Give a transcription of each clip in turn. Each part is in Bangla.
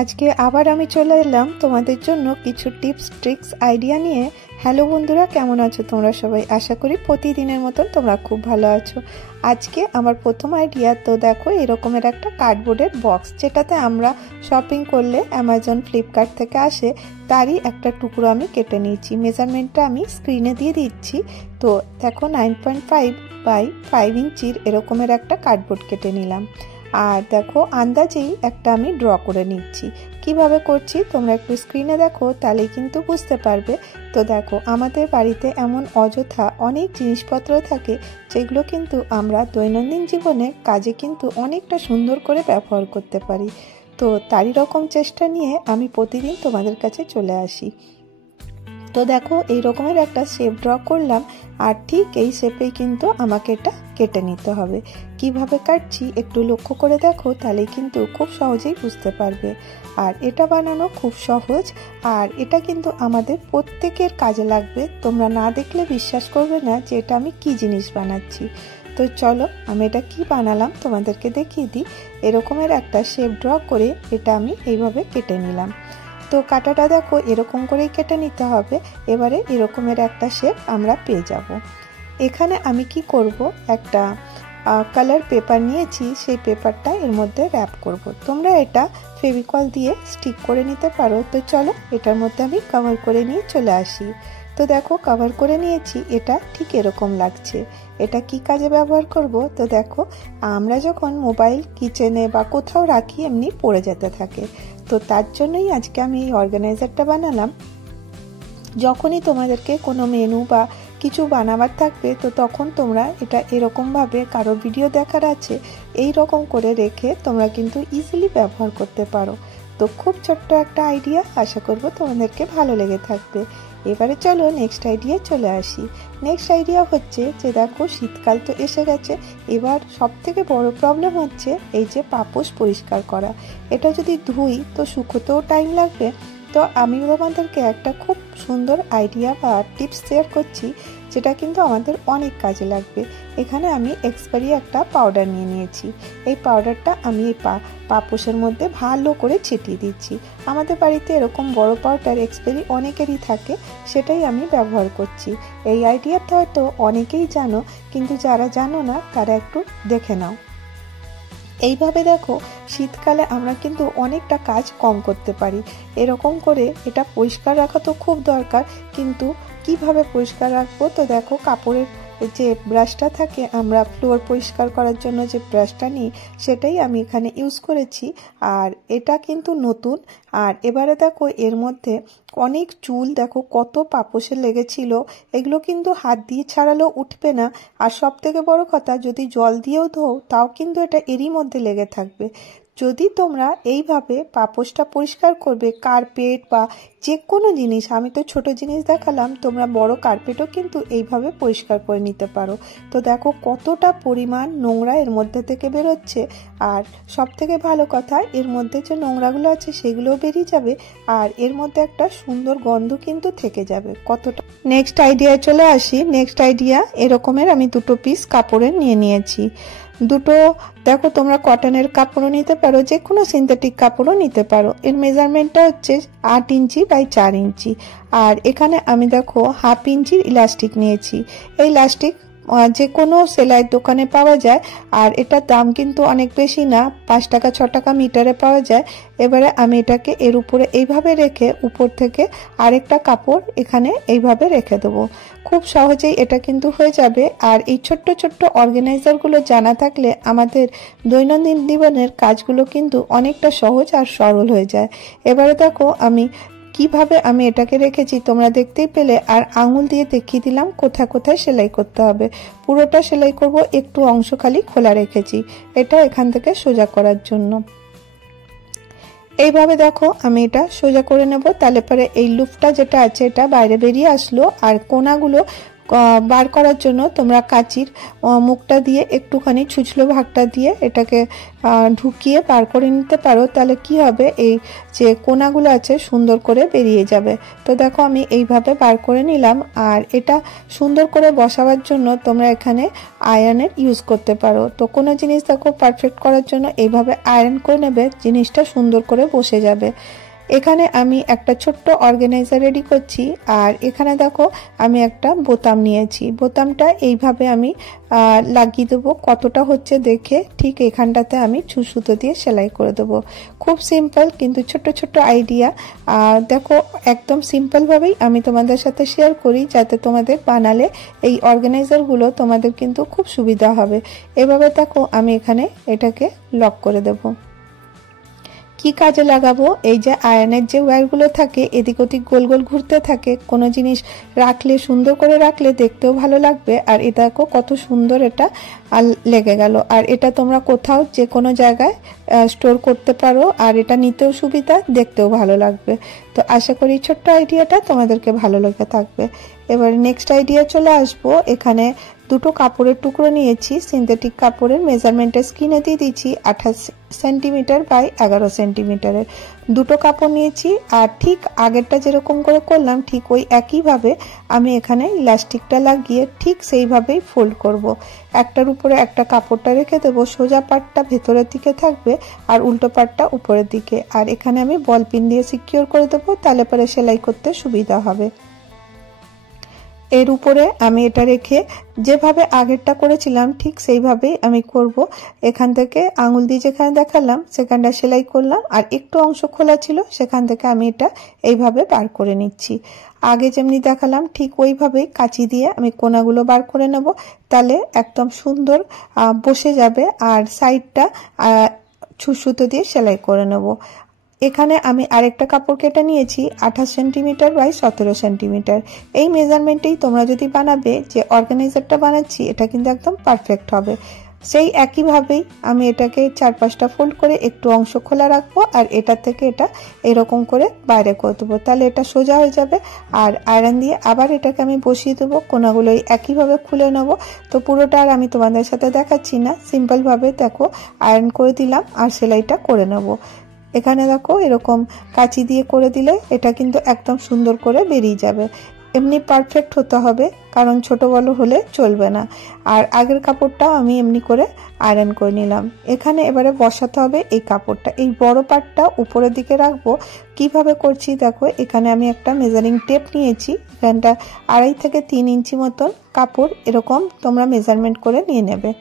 আজকে আবার আমি চলে এলাম তোমাদের জন্য কিছু টিপস ট্রিক্স আইডিয়া নিয়ে। হ্যালো বন্ধুরা, কেমন আছো তোমরা সবাই? আশা করি প্রতিদিনের মতন তোমরা খুব ভালো আছো। আজকে আমার প্রথম আইডিয়া, তো দেখো এরকমের একটা কার্ডবোর্ডের বক্স, যেটাতে আমরা শপিং করলে অ্যামাজন ফ্লিপকার্ট থেকে আসে, তারই একটা টুকরো আমি কেটে নিয়েছি। মেজারমেন্টটা আমি স্ক্রিনে দিয়ে দিচ্ছি। তো দেখো 9.5 বাই 5 ইঞ্চির এরকমের একটা কার্ডবোর্ড কেটে নিলাম। আর দেখো আন্দাজেই একটা আমি ড্র করে নিচ্ছি। কিভাবে করছি তোমরা একটু স্ক্রিনে দেখো, তাহলেই কিন্তু বুঝতে পারবে। তো দেখো আমাদের বাড়িতে এমন অযথা অনেক জিনিসপত্র থাকে, যেগুলো কিন্তু আমরা দৈনন্দিন জীবনে কাজে কিন্তু অনেকটা সুন্দর করে ব্যবহার করতে পারি। তো তারই রকম চেষ্টা নিয়ে আমি প্রতিদিন তোমাদের কাছে চলে আসি। তো দেখো এই রকমের একটা শেপ ড্র করলাম, আর ঠিক এই শেপেই কিন্তু আমাকে এটা কেটে নিতে হবে। কিভাবে কাটছি একটু লক্ষ্য করে দেখো, তাহলে কিন্তু খুব সহজেই বুঝতে পারবে। আর এটা বানানো খুব সহজ, আর এটা কিন্তু আমাদের প্রত্যেকের কাজে লাগবে। তোমরা না দেখলে বিশ্বাস করবে না যে এটা আমি কি জিনিস বানাচ্ছি। তো চলো আমি এটা কি বানালাম তোমাদেরকে দেখিয়ে দিই। এরকমের একটা শেপ ড্র করে এটা আমি এইভাবে কেটে নিলাম। তো কাটাটা দেখো এরকম করেই কেটে নিতে হবে। এবারে এরকমের একটা শেপ আমরা পেয়ে যাব। এখানে আমি কি করব, একটা কালার পেপার নিয়েছি, সেই পেপারটা এর মধ্যে র্যাপ করব। তোমরা এটা ফেভিকল দিয়ে স্টিক করে নিতে পারো। তো চলো এটার মধ্যে আমি কভার করে নিয়ে চলে আসি। তো দেখো কভার করে নিয়েছি, এটা ঠিক এরকম লাগছে। এটা কি কাজে ব্যবহার করব, তো দেখো আমরা যখন মোবাইল কিচেনে বা কোথাও রাখি এমনি পড়ে যেতে থাকে। তো তার জন্যই আজকে আমি এই অর্গানাইজারটা বানালাম। যখনই তোমাদেরকে কোনো মেনু বা কিছু বানাবার থাকবে, তো তখন তোমরা এটা এরকমভাবে, কারো ভিডিও দেখার আছে, এই রকম করে রেখে তোমরা কিন্তু ইজিলি ব্যবহার করতে পারো। তো খুব ছোট্ট একটা আইডিয়া, আশা করব তোমাদেরকে ভালো লেগে থাকবে। এবারে চলো নেক্সট আইডিয়া চলে আসি। নেক্সট আইডিয়া হচ্ছে যে দেখো শীতকাল তো এসে গেছে, এবার সব থেকে বড় প্রবলেম হচ্ছে এই যে পাপোশ পরিষ্কার করা। এটা যদি ধুই তো শুকোতেও টাইম লাগবে। তো আমি তোমাদেরকে একটা খুব সুন্দর আইডিয়া বা টিপস শেয়ার করছি, যেটা কিন্তু আমাদের অনেক কাজে লাগবে। এখানে আমি এক্সপারি একটা পাউডার নিয়ে নিয়েছি। এই পাউডারটা আমি এই পাপোশের মধ্যে ভালো করে ছিটিয়ে দিচ্ছি। আমাদের বাড়িতে এরকম বড় পাউডার এক্সপারি অনেকেরই থাকে, সেটাই আমি ব্যবহার করছি। এই আইডিয়াটা হয়তো অনেকেই জানো, কিন্তু যারা জানো না তারা একটু দেখে নাও। এইভাবে দেখো শীতকালে আমরা কিন্তু অনেকটা কাজ কম করতে পারি। এরকম করে এটা পরিষ্কার রাখা তো খুব দরকার, কিন্তু কিভাবে পরিষ্কার রাখবো, তো দেখো কাপড়ের যে ব্রাশটা থাকে, আমরা ফ্লোর পরিষ্কার করার জন্য যে ব্রাশটা নিই, সেটাই আমি এখানে ইউজ করেছি। আর এটা কিন্তু নতুন। আর এবারে দেখো এর মধ্যে অনেক চুল দেখো কত পাপোশে লেগেছিল, এগুলো কিন্তু হাত দিয়ে ছাড়ালেও উঠবে না। আর সব থেকে বড় কথা, যদি জল দিয়েও ধোও তাও কিন্তু এটা এরই মধ্যে লেগে থাকবে। যদি তোমরা এইভাবে পাপোশটা পরিষ্কার করবে, কার্পেট বা যে কোনো জিনিস, আমি তো ছোট জিনিস দেখালাম, তোমরা বড় কার্পেটও কিন্তু এইভাবে পরিষ্কার করে নিতে পারো। তো দেখো কতটা পরিমাণ নোংরা এর মধ্যে থেকে বেরোচ্ছে। আর সব থেকে ভালো কথা, এর মধ্যে যে নোংরাগুলো আছে সেগুলোও বেরিয়ে যাবে, আর এর মধ্যে একটা সুন্দর গন্ধ কিন্তু থেকে যাবে। কতটা নেক্সট আইডিয়া চলে আসি। নেক্সট আইডিয়া এরকমের আমি দুটো পিস কাপড়ের নিয়ে নিয়েছি। দুটো দেখো তোমরা কটনের কাপড়ও নিতে পারো, যে কোনো সিনথেটিক কাপড়ও নিতে পারো। এর মেজারমেন্টটা হচ্ছে 8 ইঞ্চি বাই 4 ইঞ্চি। আর এখানে আমি দেখো 1/2 ইঞ্চির ইলাস্টিক নিয়েছি। এই ইলাস্টিক যে কোনো সেলাইয়ের দোকানে পাওয়া যায়, আর এটার দাম কিন্তু অনেক বেশি না, 5 টাকা 6 টাকা মিটারে পাওয়া যায়। এবারে আমি এটাকে এর উপরে এইভাবে রেখে উপর থেকে আরেকটা কাপড় এখানে এইভাবে রেখে দেবো। খুব সহজেই এটা কিন্তু হয়ে যাবে। আর এই ছোট্ট ছোট্ট অর্গানাইজারগুলো জানা থাকলে আমাদের দৈনন্দিন জীবনের কাজগুলো কিন্তু অনেকটা সহজ আর সরল হয়ে যায়। এবারে দেখো আমি কিভাবে আমি এটাকে রেখেছি তোমরা দেখতেই পেলে, আর আঙুল দিয়ে দেখিয়ে দিলাম কোথায় কোথায় সেলাই করতে হবে। পুরোটা সেলাই করব, একটু অংশ খালি খোলা রেখেছি, এটা এখান থেকে সোজা করার জন্য। এইভাবে দেখো আমি এটা সোজা করে নেব, তাহলে পরে এই লুপটা যেটা আছে এটা বাইরে বেরিয়ে আসলো, আর কোনাগুলো বার করার জন্য তোমরা কাঁচির মুখটা দিয়ে একটুখানি ছুঁচলো ভাগটা দিয়ে এটাকে ঢুকিয়ে বার করে নিতে পারো, তাহলে কি হবে এই যে কোনাগুলো আছে সুন্দর করে বেরিয়ে যাবে। তো দেখো আমি এইভাবে বার করে নিলাম। আর এটা সুন্দর করে বসাবার জন্য তোমরা এখানে আয়রনের ইউজ করতে পারো। তো কোনো জিনিস দেখো পারফেক্ট করার জন্য এইভাবে আয়রন করে নেবে, জিনিসটা সুন্দর করে বসে যাবে। এখানে আমি একটা ছোট্ট অর্গানাইজার রেডি করছি। আর এখানে দেখো আমি একটা বোতাম নিয়েছি, বোতামটা এইভাবে আমি লাগিয়ে দেবো। কতটা হচ্ছে দেখে ঠিক এখানটাতে আমি সুতো দিয়ে সেলাই করে দেবো। খুব সিম্পল কিন্তু ছোট্ট ছোট্ট আইডিয়া। দেখো একদম সিম্পলভাবেই আমি তোমাদের সাথে শেয়ার করি, যাতে তোমাদের বানালে এই অর্গানাইজারগুলো তোমাদের কিন্তু খুব সুবিধা হবে। এভাবে দেখো আমি এখানে এটাকে লক করে দেবো। কি কাজে লাগাবো, এই যে আয়রনের যে ওয়্যারগুলো থাকে এদিক ওদিক গোল গোল ঘুরতে থাকে, কোনো জিনিস রাখলে সুন্দর করে রাখলে দেখতেও ভালো লাগবে। আর এটা দেখো কত সুন্দর এটা লেগে গেল। আর এটা তোমরা কোথাও যে কোনো জায়গায় স্টোর করতে পারো, আর এটা নিতেও সুবিধা, দেখতেও ভালো লাগবে। তো আশা করি ছোট্ট আইডিয়াটা তোমাদেরকে ভালো লেগে থাকবে। এবার নেক্সট আইডিয়া চলে আসবো। এখানে দুটো কাপড়ের টুকরো নিয়েছি, সিনথেটিক কাপড়ের, মেজারমেন্টের স্ক্রিনে দিয়ে দিচ্ছি 28 সেন্টিমিটার বাই 11 সেন্টিমিটারের দুটো কাপড় নিয়েছি। আর ঠিক আগেরটা যেরকম করে করলাম ঠিক ওই একইভাবে আমি এখানে ইলাস্টিকটা লাগিয়ে ঠিক সেইভাবেই ফোল্ড করব। একটার উপরে একটা কাপড়টা রেখে দেবো, সোজা পাটটা ভেতরের দিকে থাকবে আর উল্টো পাটটা উপরের দিকে। আর এখানে আমি বল পিন দিয়ে সিকিউর করে দেবো, তাহলে পরে সেলাই করতে সুবিধা হবে। এর উপরে আমি এটা রেখে যেভাবে আগেরটা করেছিলাম ঠিক সেইভাবেই আমি করব। এখান থেকে আঙুল দিয়ে যেখানে দেখালাম সেখানটা সেলাই করলাম, আর একটু অংশ খোলা ছিল সেখান থেকে আমি এটা এইভাবে বার করে নিচ্ছি। আগে যেমনি দেখালাম ঠিক ওইভাবেই কাঁচি দিয়ে আমি কোনাগুলো বার করে নেব, তাহলে একদম সুন্দর বসে যাবে। আর সাইডটা সুতো দিয়ে সেলাই করে নেব। এখানে আমি আরেকটা কাপড় কেটে নিয়েছি 28 সেন্টিমিটার বাই 17 সেন্টিমিটার। এই মেজারমেন্টেই তোমরা যদি বানাবে, যে অর্গানাইজারটা বানাচ্ছি এটা কিন্তু একদম পারফেক্ট হবে। সেই একইভাবেই আমি এটাকে 4-5টা ফোল্ড করে একটু অংশ খোলা রাখবো, আর এটা থেকে এটা এরকম করে বাইরে করে দেবো, তাহলে এটা সোজা হয়ে যাবে। আর আয়রন দিয়ে আবার এটাকে আমি বসিয়ে দেবো, কোনাগুলো একইভাবে খুলে নেব। তো পুরোটা আর আমি তোমাদের সাথে দেখাচ্ছি না, সিম্পলভাবে দেখো আয়রন করে দিলাম আর সেলাইটা করে নেব। এখানে দেখো এরকম কাঁচি দিয়ে করে দিলে এটা কিন্তু একদম সুন্দর করে বেরিয়ে যাবে। এমনি পারফেক্ট হতে হবে, কারণ ছোট বড় হলে চলবে না। আর আগের কাপড়টা আমি এমনি করে আয়রন করে নিলাম। এখানে এবারে বসাতে হবে এই কাপড়টা, এই বড় পার্টটা উপরের দিকে রাখবো। কিভাবে করছি দেখো, এখানে আমি একটা মেজারিং টেপ নিয়েছি, এখানটা 2.5 থেকে 3 ইঞ্চি মতন কাপড় এরকম তোমরা মেজারমেন্ট করে নিয়ে নেবে।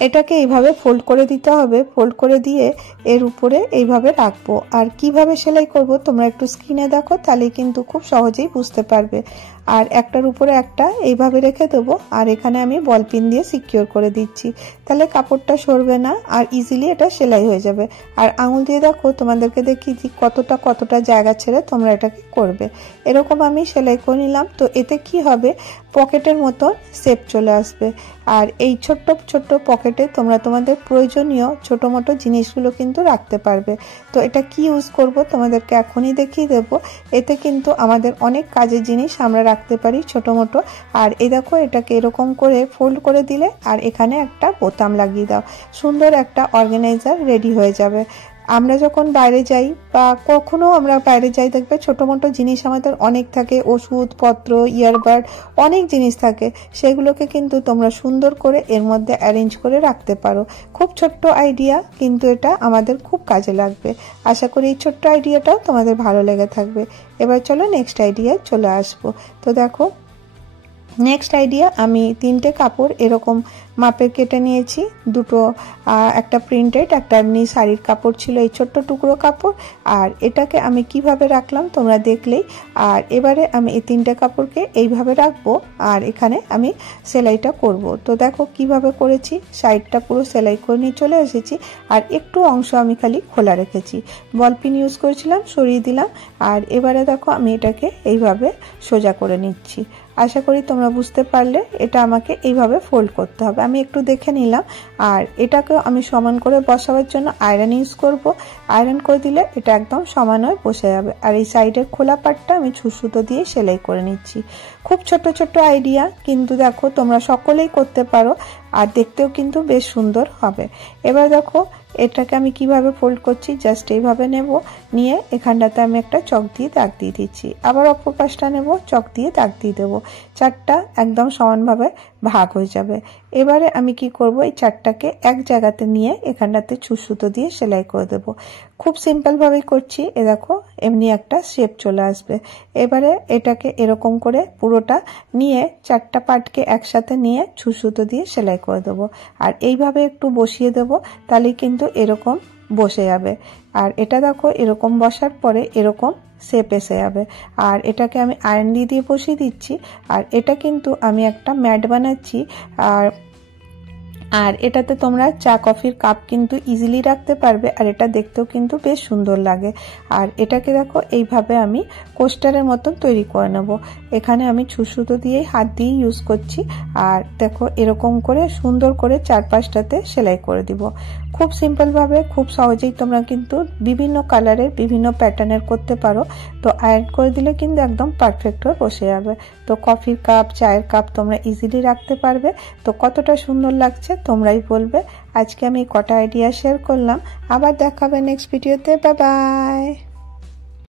এটাকে এইভাবে ফোল্ড করে দিতে হবে, ফোল্ড করে দিয়ে এর উপরে এইভাবে রাখবো। আর কিভাবে সেলাই করব তোমরা একটু স্ক্রিনে দেখো, তাহলে কিন্তু খুব সহজেই বুঝতে পারবে। আর একটার উপরে একটা এইভাবে রেখে দেবো, আর এখানে আমি বল পিন দিয়ে সিকিউর করে দিচ্ছি, তাহলে কাপড়টা সরবে না আর ইজিলি এটা সেলাই হয়ে যাবে। আর আঙুল দিয়ে দেখো তোমাদেরকে দেখিয়েছি কতটা জায়গা ছেড়ে তোমরা এটাকে করবে। এরকম আমি সেলাই করে নিলাম। তো এতে কি হবে, পকেটের মতো শেপ চলে আসবে। আর এই ছোট্ট ছোট্ট পকেটে তোমরা তোমাদের প্রয়োজনীয় ছোট মোটো জিনিসগুলো কিন্তু রাখতে পারবে। তো এটা কি ইউজ করব তোমাদেরকে এখনই দেখিয়ে দেবো। এতে কিন্তু আমাদের অনেক কাজের জিনিস আমরা রাখতে পারি ছোট মোটো। আর এই দেখো এটাকে এরকম করে ফোল্ড করে দিলে আর এখানে একটা বোতাম লাগিয়ে দাও, সুন্দর একটা অর্গানাইজার রেডি হয়ে যাবে। আমরা যখন বাইরে যাই বা কখনো আমরা বাইরে যাই, দেখবে ছোট মোটো জিনিস আমাদের অনেক থাকে, ওষুধপত্র, ইয়ারবাড, অনেক জিনিস থাকে, সেগুলোকে কিন্তু তোমরা সুন্দর করে এর মধ্যে অ্যারেঞ্জ করে রাখতে পারো। খুব ছোট্ট আইডিয়া, কিন্তু এটা আমাদের খুব কাজে লাগবে। আশা করি এই ছোট্ট আইডিয়াটাও তোমাদের ভালো লেগে থাকবে। এবার চলো নেক্সট আইডিয়ায় চলে আসবো। তো দেখো নেক্সট আইডিয়া, আমি 3টে কাপড় এরকম মাপের কেটে নিয়েছি, দুটো, একটা প্রিন্টেড, একটা এমনি শাড়ির কাপড় ছিল, এই ছোট্ট টুকরো কাপড়। আর এটাকে আমি কিভাবে রাখলাম তোমরা দেখলেই। আর এবারে আমি এই 3টে কাপড়কে এইভাবে রাখবো, আর এখানে আমি সেলাইটা করব। তো দেখো কিভাবে করেছি, সাইডটা পুরো সেলাই করে নিয়ে চলে এসেছি, আর একটু অংশ আমি খালি খোলা রেখেছি, বল পিন ইউজ করেছিলাম, সরিয়ে দিলাম। আর এবারে দেখো আমি এটাকে এইভাবে সোজা করে নিচ্ছি। আশা করি তোমরা বুঝতে পারলে, এটা আমাকে এইভাবে ফোল্ড করতে হবে, আমি একটু দেখে নিলাম। আর এটাকে আমি সমান করে বসাবার জন্য আয়রন ইউজ করব। আয়রন করে দিলে এটা একদম সমান হয়ে বসে যাবে। আর এই সাইডের খোলা পাটটা আমি সুতো দিয়ে সেলাই করে নিচ্ছি। খুব ছোট ছোট আইডিয়া, কিন্তু দেখো তোমরা সকলেই করতে পারো আর দেখতেও কিন্তু বেশ সুন্দর হবে। এবার দেখো এটাকে আমি কিভাবে ফোল্ড করছি, জাস্ট এইভাবে নেব, নিয়ে এখানটাতে আমি একটা চক দিয়ে দাগ দিয়ে দিচ্ছি, আবার অপর পাশটা নেব, চক দিয়ে দাগ দিয়ে দেবো, চারটা একদম সমানভাবে ভাগ হয়ে যাবে। এবারে আমি কি করব, এই চারটাকে এক জায়গাতে নিয়ে এখানটাতে সুতো দিয়ে সেলাই করে দেব। খুব সিম্পল ভাবেই করছি, এ দেখো এমনি একটা শেপ চলে আসবে। এবারে এটাকে এরকম করে পুরোটা নিয়ে চারটা পার্টকে একসাথে নিয়ে সুতো দিয়ে সেলাই করে দেবো। আর এইভাবে একটু বসিয়ে দেব, তাহলে কিন্তু এরকম বসে যাবে। আর এটা দেখো এরকম বসার পরে এরকম শেপ এসে যাবে। আর এটাকে আমি আয়রন দিয়ে বসিয়ে দিচ্ছি। আর এটা কিন্তু আমি একটা ম্যাট বানাচ্ছি। আর এটাতে তোমরা চা কফির কাপ কিন্তু ইজিলি রাখতে পারবে, আর এটা দেখতেও কিন্তু বেশ সুন্দর লাগে। আর এটাকে দেখো এইভাবে আমি কোস্টারের মতন তৈরি করে নেব। এখানে আমি সুতো দিয়ে হাত দিয়ে ইউজ করছি। আর দেখো এরকম করে সুন্দর করে চারপাশটাতে সেলাই করে দিব। খুব সিম্পল ভাবে খুব সহজেই তোমরা কিন্তু বিভিন্ন কালারের বিভিন্ন প্যাটার্নের করতে পারো। তো আয়রন করে দিলে কিন্তু একদম পারফেক্ট হয়ে বসে যাবে। তো কফির কাপ, চায়ের কাপ তোমরা ইজিলি রাখতে পারবে। তো কতটা সুন্দর লাগছে তোমরাই বলবে। আজকে আমি কটা আইডিয়া শেয়ার করলাম, আবার দেখাবে নেক্সট ভিডিওতে। Bye bye.